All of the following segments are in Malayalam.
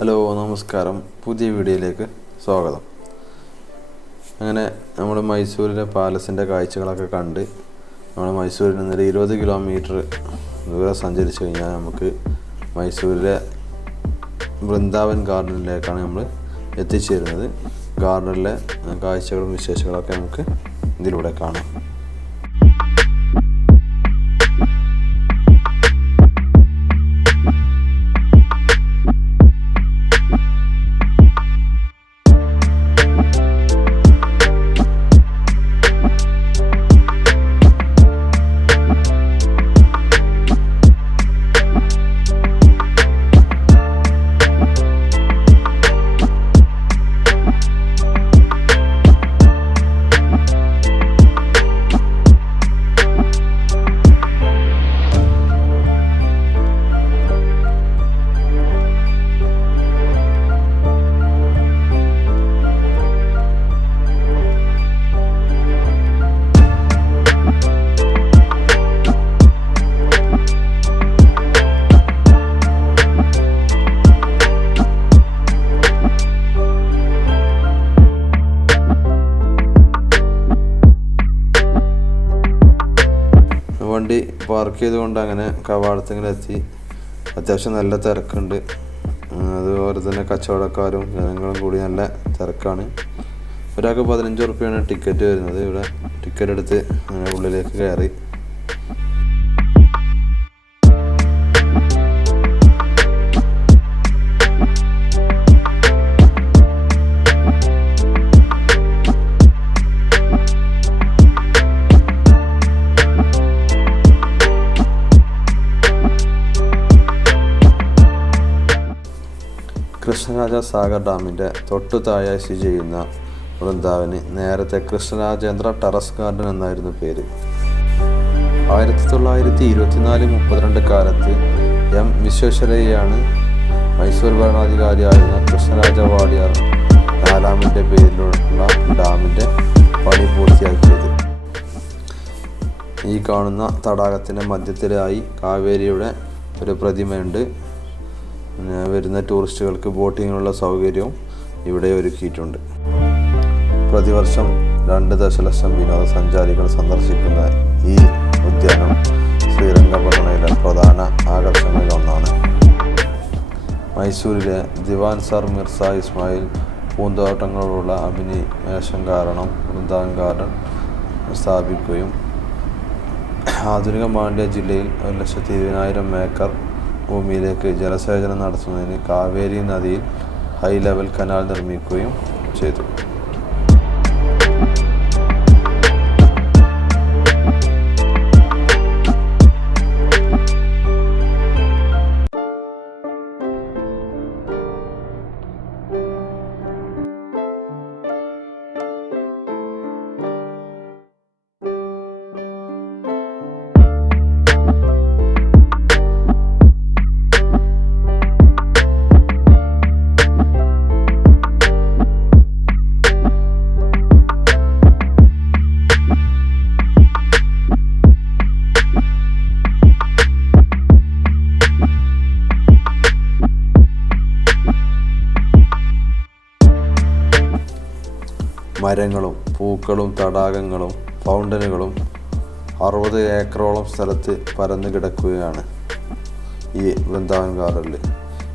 ഹലോ നമസ്കാരം, പുതിയ വീഡിയോയിലേക്ക് സ്വാഗതം. അങ്ങനെ നമ്മൾ മൈസൂരിലെ പാലസിൻ്റെ കാഴ്ചകളൊക്കെ കണ്ട് നമ്മൾ മൈസൂരിൽ നിന്നൊരു 20 കിലോമീറ്റർ ദൂരം സഞ്ചരിച്ച് കഴിഞ്ഞാൽ നമുക്ക് മൈസൂരിലെ വൃന്ദാവൻ ഗാർഡനിലേക്കാണ് നമ്മൾ എത്തിച്ചേരുന്നത്. ഗാർഡനിലെ കാഴ്ചകളും വിശേഷങ്ങളൊക്കെ നമുക്ക് ഇതിലൂടെ കാണാം. വണ്ടി പാർക്ക് ചെയ്തുകൊണ്ട് അങ്ങനെ കവാടത്തിലെത്തി. അത്യാവശ്യം നല്ല തിരക്കുണ്ട്. അതുപോലെ തന്നെ കച്ചവടക്കാരും ജനങ്ങളും കൂടി നല്ല തിരക്കാണ്. ഒരാൾക്ക് 15 റുപ്യാണ് ടിക്കറ്റ് വരുന്നത്. ഇവിടെ ടിക്കറ്റ് എടുത്ത് അങ്ങനെ ഉള്ളിലേക്ക് കയറി. കൃഷ്ണരാജ സാഗർ ഡാമിൻ്റെ തൊട്ടു താഴെയായി സ്ഥിതി ചെയ്യുന്ന വൃന്ദാവന് നേരത്തെ കൃഷ്ണരാജേന്ദ്ര ടെറസ് ഗാർഡൻ എന്നായിരുന്നു പേര്. 1924-32 കാലത്ത് എം വിശ്വേശ്വരയ്യയാണ് മൈസൂർ ഭരണാധികാരിയായിരുന്ന കൃഷ്ണരാജ വാഡിയാർ നാലാമൻ്റെ പേരിലുള്ള ഡാമിൻ്റെ പണി പൂർത്തിയാക്കിയത്. ഈ കാണുന്ന തടാകത്തിൻ്റെ മധ്യത്തിലായി കാവേരിയുടെ ഒരു പ്രതിമയുണ്ട്. വരുന്ന ടൂറിസ്റ്റുകൾക്ക് ബോട്ടിങ്ങിനുള്ള സൗകര്യവും ഇവിടെ ഒരുക്കിയിട്ടുണ്ട്. പ്രതിവർഷം 2 ദശലക്ഷം വിനോദസഞ്ചാരികൾ സന്ദർശിക്കുന്ന ഈ ഉദ്യാനം ശ്രീരംഗപട്ടണയിലെ പ്രധാന ആകർഷണങ്ങളിൽ ഒന്നാണ്. മൈസൂരിലെ ദിവാൻ സർ മിർസ ഇസ്മായിൽ പൂന്തോട്ടങ്ങളോടുള്ള അഭിനിവേശം കാരണം വൃന്ദാവൻ ഗാർഡൻ സ്ഥാപിക്കുകയും ആധുനിക മാണ്ഡ്യ ജില്ലയിൽ 1,20,000 ഏക്കർ ഭൂമിയിലേക്ക് ജലസേചനം നടത്തുന്നതിന് കാവേരി നദിയിൽ ഹൈ ലെവൽ കനാൽ നിർമ്മിക്കുകയും ചെയ്തു. മരങ്ങളും പൂക്കളും തടാകങ്ങളും ഫൗണ്ടനുകളും 60 ഏക്കറോളം സ്ഥലത്ത് പരന്നു കിടക്കുകയാണ് ഈ വൃന്ദാവൻ ഗാർഡനിൽ.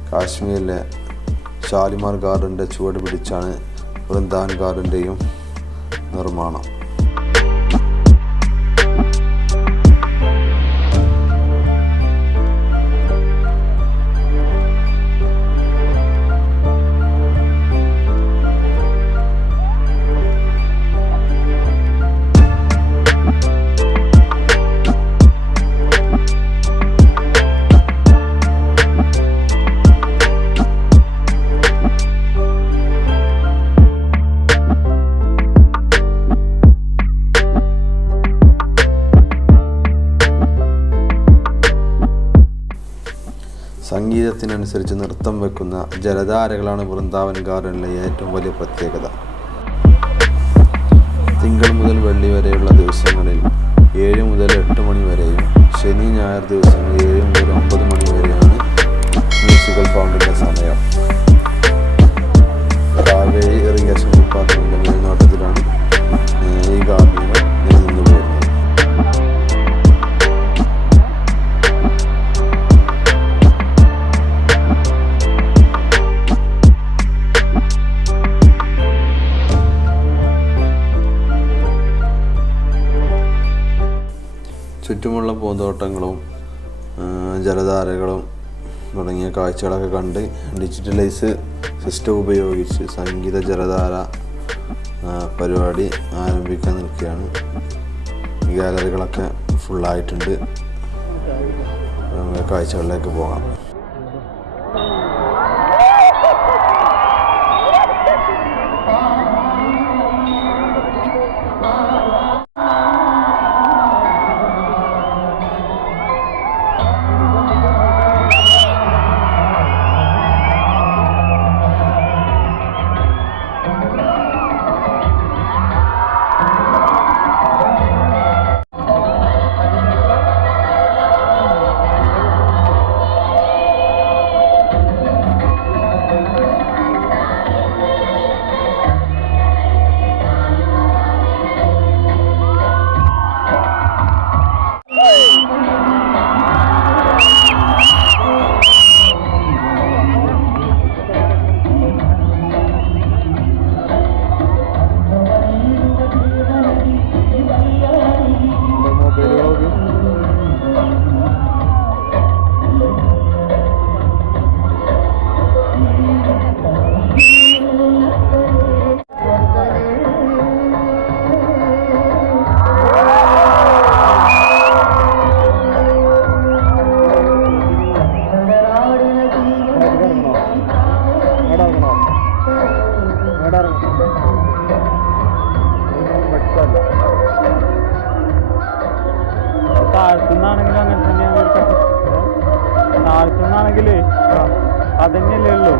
കാശ്മീരിലെ ഷാലിമാർ ഗാർഡൻ്റെ ചുവട് പിടിച്ചാണ് വൃന്ദാവൻ ഗാർഡൻ്റെയും നിർമ്മാണം. സംഗീതത്തിനനുസരിച്ച് നൃത്തം വെക്കുന്ന ജലധാരകളാണ് വൃന്ദാവൻ ഗാർഡനിലെ ഏറ്റവും വലിയ പ്രത്യേകത. തിങ്കൾ മുതൽ വെള്ളി വരെയുള്ള ദിവസങ്ങളിൽ 7 മുതൽ 8 മണി വരെയും ശനി ഞായർ ദിവസങ്ങളിൽ 7 മുതൽ 9 മണി വരെയാണ് മ്യൂസിക്കൽ ഫൗണ്ടിൻ്റെ സമയം. ചുറ്റുമുള്ള പൂന്തോട്ടങ്ങളും ജലധാരകളും തുടങ്ങിയ കാഴ്ചകളൊക്കെ കണ്ട് ഡിജിറ്റലൈസ് സിസ്റ്റം ഉപയോഗിച്ച് സംഗീത ജലധാര പരിപാടി ആരംഭിക്കാൻ നിൽക്കുകയാണ്. ഗാലറികളൊക്കെ ഫുള്ളായിട്ടുണ്ട്. നമുക്ക് കാഴ്ചകളിലേക്ക് പോകാം. താഴ്ത്തുന്നാണെങ്കിലും അങ്ങനെ തന്നെയാണ്. താഴ്ത്തുന്നാണെങ്കിലേ അതന്നെയല്ലേ ഉള്ളൂ.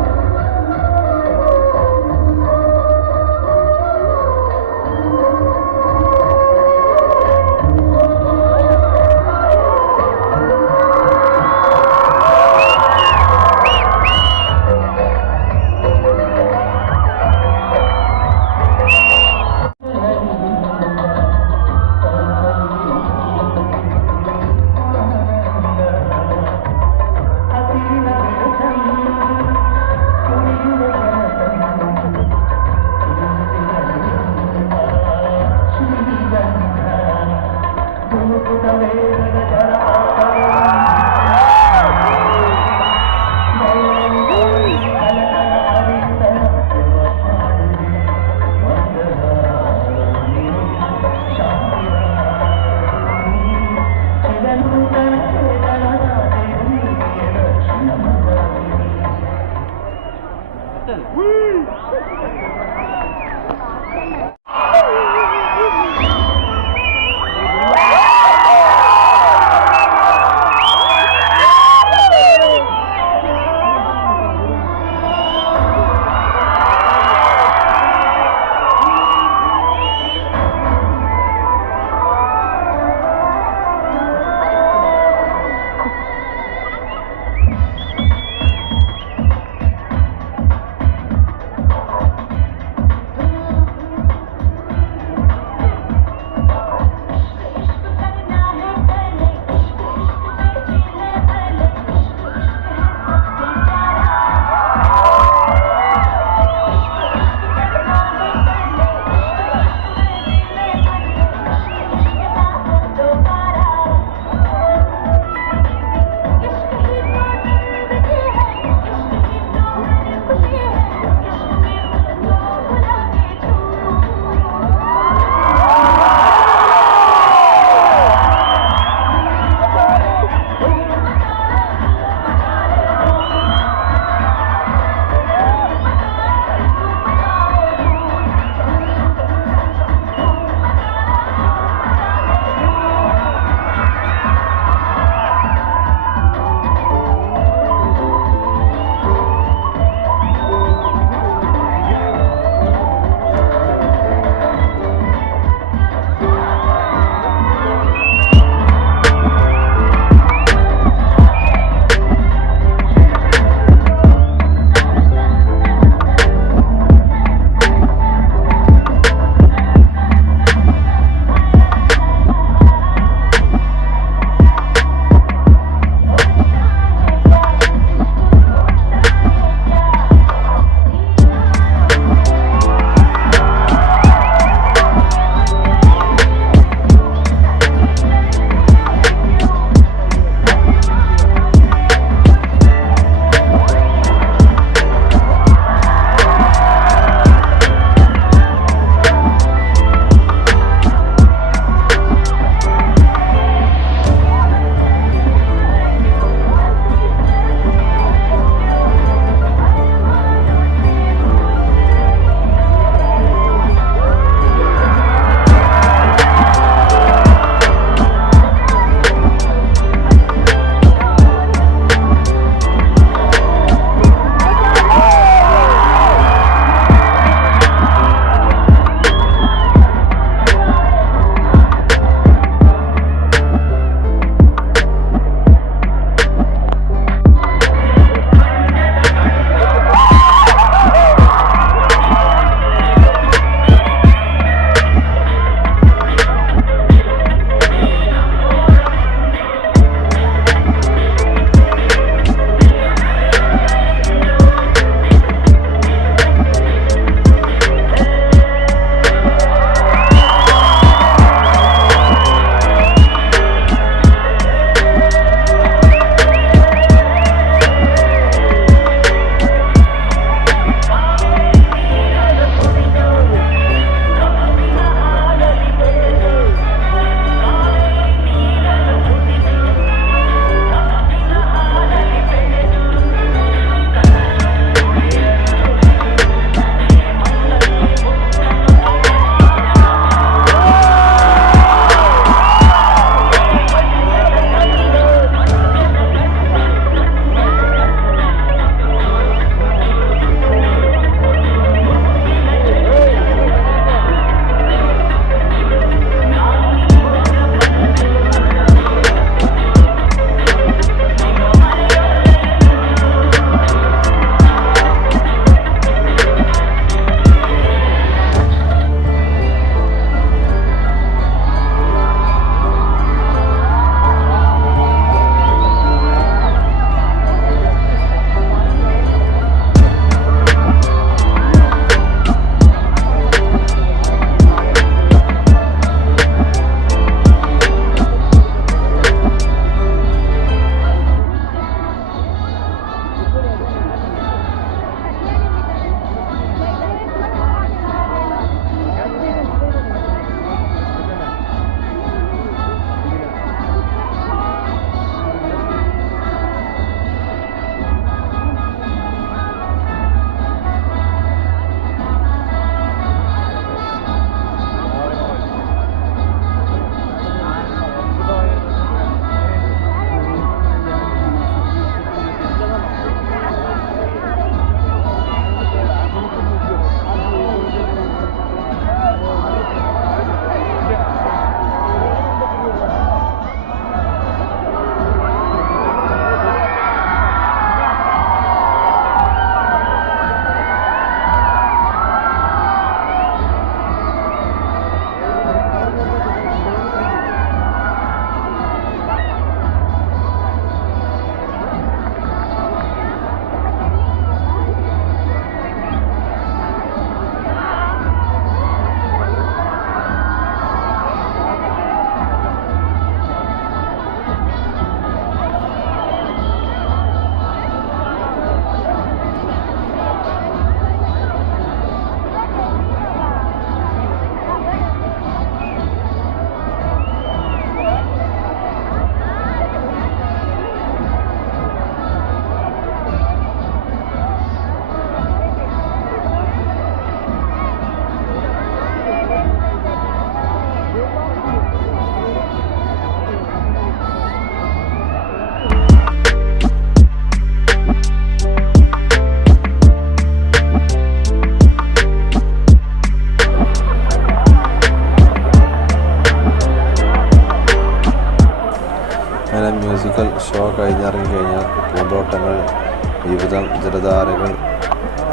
വിവിധ ജലധാരകൾ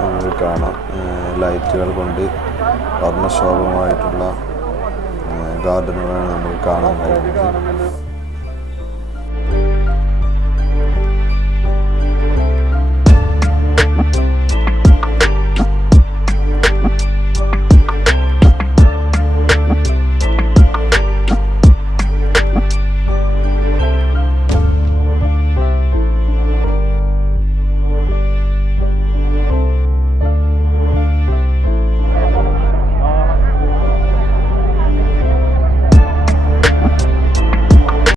നമുക്ക് കാണാം. ലൈറ്റുകൾ കൊണ്ട് വർണ്ണശോഭമായിട്ടുള്ള ഗാർഡനുകളാണ് നമുക്ക് കാണാൻ കഴിയുന്നത്.